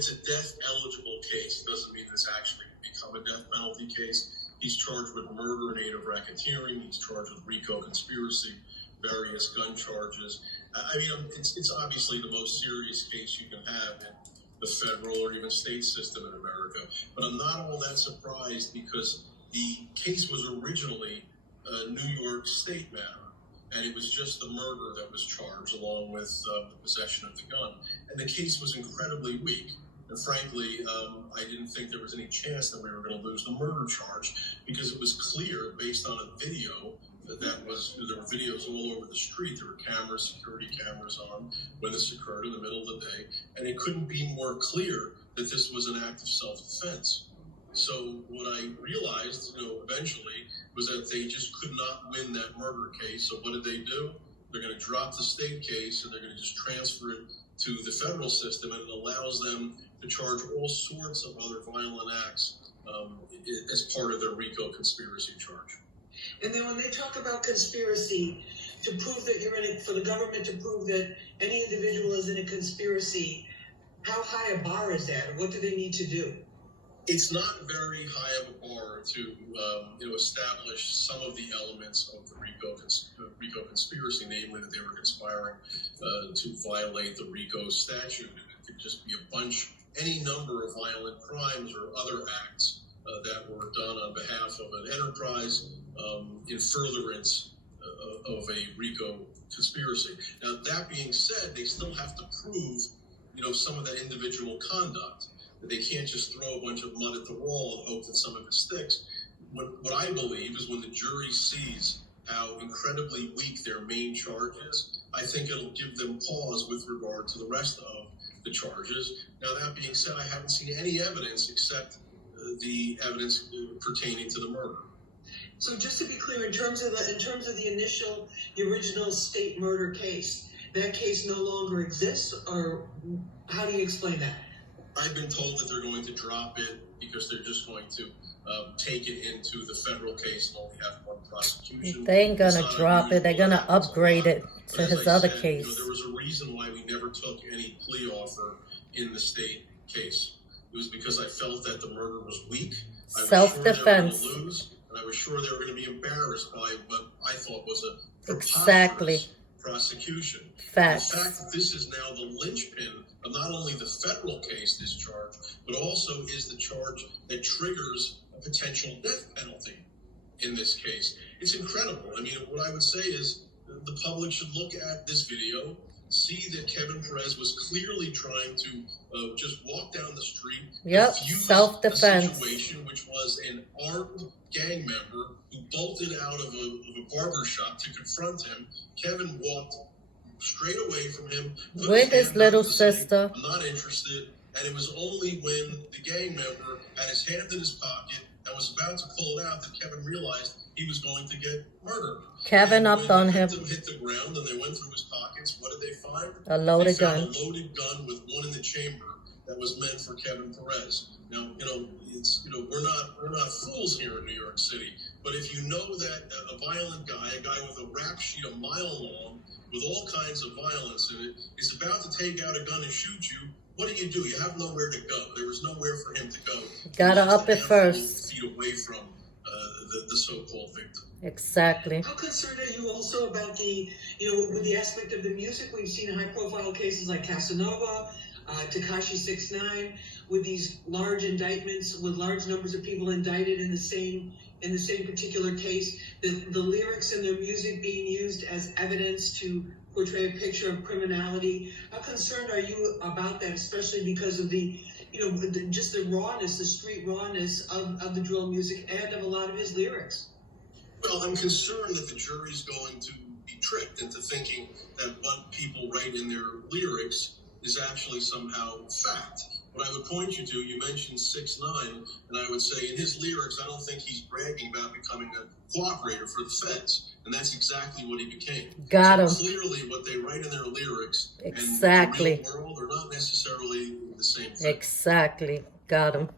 it's a death-eligible case. It doesn't mean it's actually become a death penalty case. He's charged with murder and aid of racketeering. He's charged with RICO conspiracy, various gun charges. I mean, it's obviously the most serious case you can have in the federal or even state system in America. But I'm not all that surprised because the case was originally a New York State matter. And it was just the murder that was charged along with the possession of the gun. And the case was incredibly weak. And frankly, I didn't think there was any chance that we were going to lose the murder charge because it was clear based on a video there were videos all over the street. There were cameras, security cameras on when this occurred in the middle of the day. And it couldn't be more clear that this was an act of self-defense. So what I realized, eventually was that they just could not win that murder case. So what did they do? They're going to drop the state case and they're going to just transfer it to the federal system, and it allows them to charge all sorts of other violent acts as part of their RICO conspiracy charge. And then when they talk about conspiracy, to prove that you're in it, for the government to prove that any individual is in a conspiracy, how high a bar is that? Or what do they need to do? It's not very high of a bar to establish some of the elements of the RICO conspiracy, namely that they were conspiring to violate the RICO statute. It could just be any number of violent crimes or other acts that were done on behalf of an enterprise in furtherance of a RICO conspiracy. Now, that being said, they still have to prove, some of that individual conduct. They can't just throw a bunch of mud at the wall and hope that some of it sticks. What I believe is when the jury sees how incredibly weak their main charge is, I think it'll give them pause with regard to the rest of the charges. Now, that being said, I haven't seen any evidence except the evidence pertaining to the murder. So just to be clear, in terms of the original state murder case, that case no longer exists, or how do you explain that? I've been told that they're going to drop it because they're just going to take it into the federal case and only have one prosecution. They ain't gonna drop it. They're gonna upgrade it to his other case. There was a reason why we never took any plea offer in the state case. It was because I felt that the murder was weak. Self-defense. And I was sure they were going to be embarrassed by what I thought was a preposterous prosecution. Facts. The fact that this is now the linchpin of not only the federal case, this charge, but also is the charge that triggers a potential death penalty in this case. It's incredible. I mean, what I would say is the public should look at this video, see that Kevin Perez was clearly trying to just walk down the street. Yep, self-defense. A situation which was an armed gang member who bolted out of a barber shop to confront him. Kevin walked straight away from him. With his little sister. I'm not interested. And it was only when the gang member had his hand in his pocket and was about to pull it out that Kevin realized he was going to get murdered. Kevin upped on him. Hit the ground and they went through his pockets. What did they find? A loaded gun. A loaded gun with one in the chamber that was meant for Kevin Perez. Now, we're not fools here in New York City. But if you know that a violent guy, a guy with a rap sheet a mile long, with all kinds of violence in it, is about to take out a gun and shoot you, what do? You have nowhere to go. There was nowhere for him to go. Gotta up it first. Feet away from the so-called victim. Exactly. How concerned are you also about with the aspect of the music? We've seen high-profile cases like Casanova, Tekashi 6ix9ine, with these large indictments, with large numbers of people indicted in the same particular case. The lyrics in their music being used as evidence to portray a picture of criminality. How concerned are you about that, especially because of just the rawness, the street rawness of the drill music and of a lot of his lyrics? Well, I'm concerned that the jury's going to be tricked into thinking that what people write in their lyrics is actually somehow fact. What I would point you to, you mentioned 6ix9ine, and I would say in his lyrics, I don't think he's bragging about becoming a cooperator for the feds, and that's exactly what he became. Got him. Clearly, what they write in their lyrics exactly. and the real world are not necessarily the same thing. Exactly. Got him.